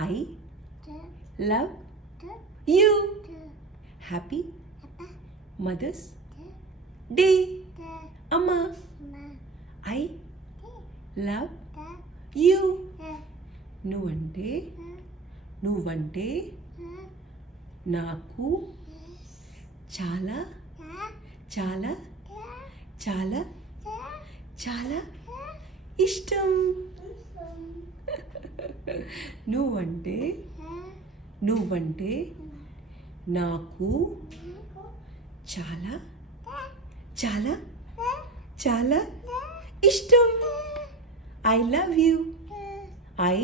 I love you. Happy mother's day. అమ్మా I love you. నువ్వంటే నాకు చాలా చాలా చాలా చాలా ఇష్టం. నువ్వంటే నాకు చాలా చాలా చాలా ఇష్టం. I love you. I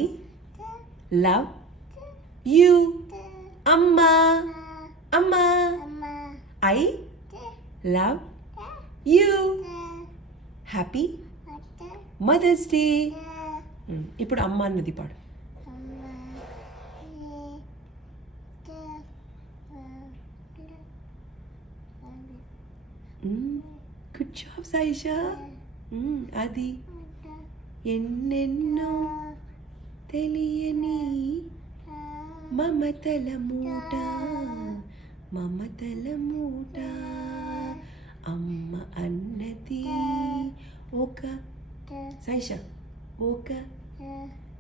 love you. అమ్మా I love you. Happy mother's day. ఇప్పుడు అమ్మ అన్నది పాడు. Good job Saisha. అది ఎన్నెన్నో తెలియని మమతల మూట అమ్మ అన్నది ఒక సాయిషా ఒక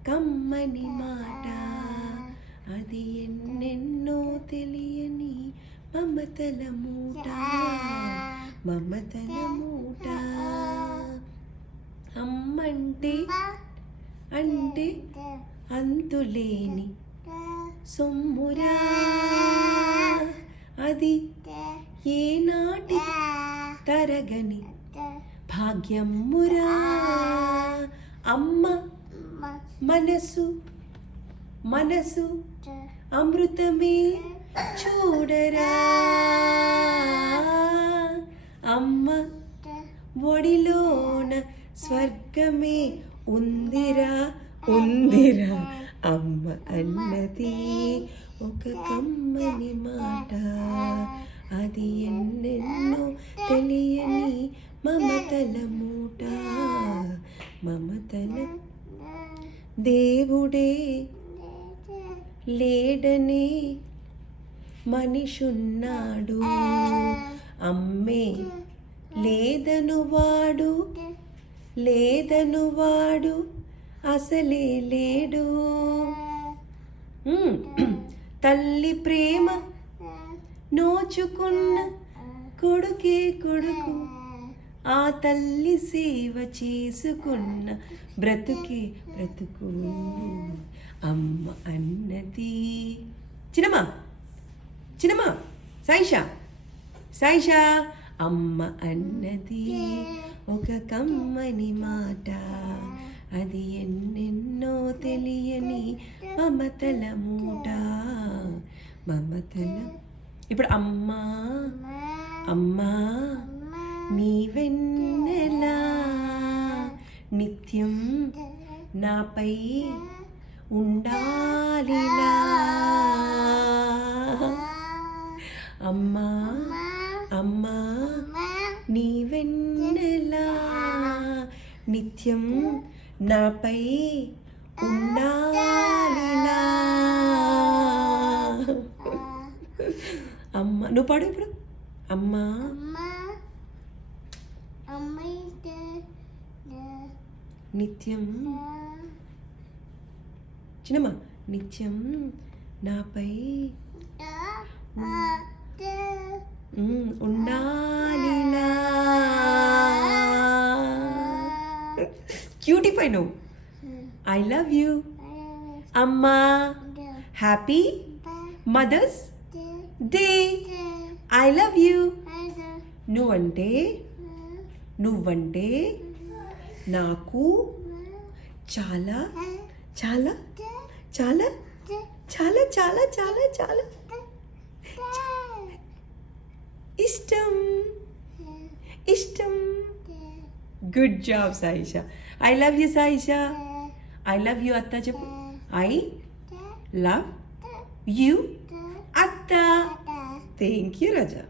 కమ్మని మాట. అది ఎన్నెన్నో తెలియని మమతల మూట అమ్మంటే అంతులేని సొమ్మురా. అది ఏనాటి తరగని భాగ్యమురా. అమ్మ మనసు అమృతమే చూడరా. అమ్మ ఒడిలోన స్వర్గమే ఉందిరా. అమ్మ అన్నది ఒక కమ్మని మాట. అది ఎన్నెన్నో తెలియని మమతల మూట దేవుడే లేడనే మనిషున్నాడు. అమ్మే లేదను వాడు అసలే లేడు. తల్లి ప్రేమ నోచుకున్న కొడుకే కొడుకు. ఆ తల్లి సేవ చేసుకున్న బ్రతుకే బ్రతుకు. అమ్మ అన్నది చిన్నమ్మ సాయిషా అమ్మ అన్నది ఒక కమ్మని మాట. అది ఎన్నెన్నో తెలియని మమతల మూట ఇప్పుడు అమ్మా నీవెన్నెలా నిత్యం నాపై ఉండాలిలా. అమ్మా నీవెన్నెలా నిత్యం నాపై ఉండాలిలా. అమ్మ నువ్వు పాడు ఇప్పుడు. అమ్మా నిత్యం చిన్నమ్మ నిత్యం నాపై ఉండాలిలా. క్యూటీ పై నువ్వు. ఐ లవ్ యూ అమ్మా. Happy mother's day. I love you. నువ్వంటే నాకు చాలా చాలా చాలా చాలా చాలా చాలా చాలా ఇష్టం. Good job Saisha. I love you Saisha. I love you అత్త చెప్పు. ఐ లవ్ యూ అత్త. Thank you Raja.